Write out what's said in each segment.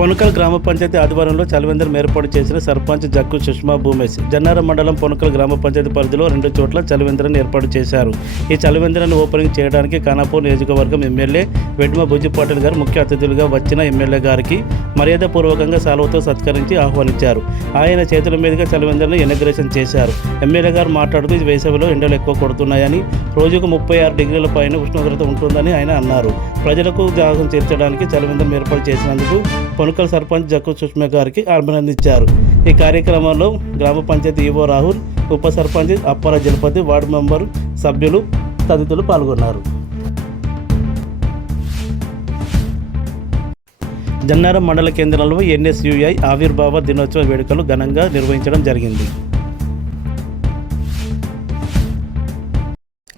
పొనకల్ గ్రామ పంచాయతీ ఆధ్వర్యంలో చలివేంద్రం ఏర్పాటు చేసిన సర్పంచ్ జక్కు సుష్మా భూమేష్ జన్నారం మండలం పొనకల్ గ్రామ పంచాయతీ పరిధిలో 2 చోట్ల చలివేంద్రాన్ని ఏర్పాటు చేశారు. ఈ చలివేంద్రాన్ని ఓపెనింగ్ చేయడానికి ఖానాపూర్ నియోజకవర్గం ఎమ్మెల్యే వెడ్మ బుజ్జి పాటిల్ గారు ముఖ్య అతిథులుగా వచ్చిన ఎమ్మెల్యే గారికి మర్యాదపూర్వకంగా సాల్వతో సత్కరించి ఆహ్వానించారు. ఆయన చేతుల మీదుగా చలివేంద్రాన్ని ఇనాగ్రేషన్ చేశారు. ఎమ్మెల్యే గారు మాట్లాడుతూ ఈ వేసవిలో ఎండలు ఎక్కువ కొడుతున్నాయని, రోజుకు 36 డిగ్రీల పైన ఉష్ణోగ్రత ఉంటుందని ఆయన అన్నారు. ప్రజలకు దాహం తీర్చడానికి చలివేంద్రం ఏర్పాటు చేసినందుకు పొనకల్ సర్పంచ్ జక్కు సుష్మా గారికి అభినందించారు. ఈ కార్యక్రమంలో గ్రామ పంచాయతీ ఈవో రాహుల్, ఉప సర్పంచ్ అప్పర జలపతి, వార్డు మెంబర్ సభ్యులు తదితరులు పాల్గొన్నారు. జన్నారం మండల కేంద్రంలో NSUI ఆవిర్భావ దినోత్సవ వేడుకలు ఘనంగా నిర్వహించడం జరిగింది.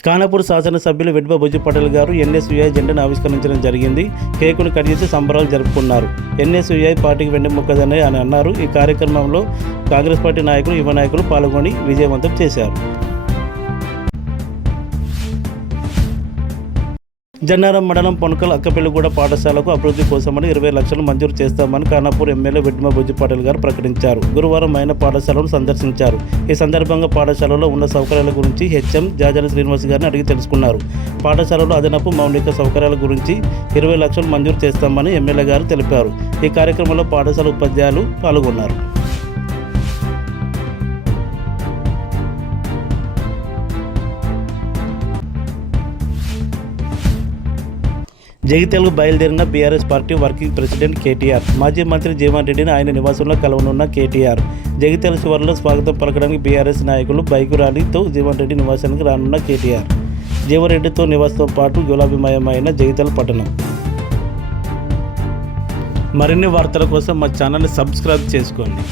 ఖానాపూర్ శాసనసభ్యులు వెడ్మ బుజ్జి పాటిల్ గారు NSUI జెండాను ఆవిష్కరించడం జరిగింది. కేకును కట్ చేసి సంబరాలు జరుపుకున్నారు. NSUI పార్టీకి వెన్నెముకదని అని అన్నారు. ఈ కార్యక్రమంలో కాంగ్రెస్ పార్టీ నాయకులు, యువ నాయకులు పాల్గొని విజయవంతం చేశారు. జన్నారం మండలం పొనకల్ అక్కపెల్లిగూడ పాఠశాలకు అభివృద్ధి కోసమని 20 లక్షలు మంజూరు చేస్తామని ఖానాపూర్ ఎమ్మెల్యే వెడ్మ బుజ్జి పాటిల్ గారు ప్రకటించారు. గురువారం ఆయన పాఠశాలను సందర్శించారు. ఈ సందర్భంగా పాఠశాలలో ఉన్న సౌకర్యాల గురించి HM జాజల శ్రీనివాస్ గారిని అడిగి తెలుసుకున్నారు. పాఠశాలలో అదనపు మౌలిక సౌకర్యాల గురించి 20 లక్షలు మంజూరు చేస్తామని ఎమ్మెల్యే గారు తెలిపారు. ఈ కార్యక్రమంలో పాఠశాల ఉపాధ్యాయులు పాల్గొన్నారు. జగిత్యాలకు బయలుదేరిన BRS party working president KTR. మాజీ మంత్రి జీవన్ రెడ్డిని ఆయన నివాసంలో కలవనున్న కేటీఆర్. జగిత్యాల శివారులో స్వాగతం పలకడానికి బీఆర్ఎస్ నాయకులు బైకు ర్యాలీతో జీవన్ రెడ్డి నివాసానికి రానున్న కేటీఆర్. జీవన్ రెడ్డితో నివాసంతో పాటు గులాబీమయమైన జగిత్యాల పట్టణం. మరిన్ని వార్తల కోసం మా ఛానల్ని సబ్స్క్రైబ్ చేసుకోండి.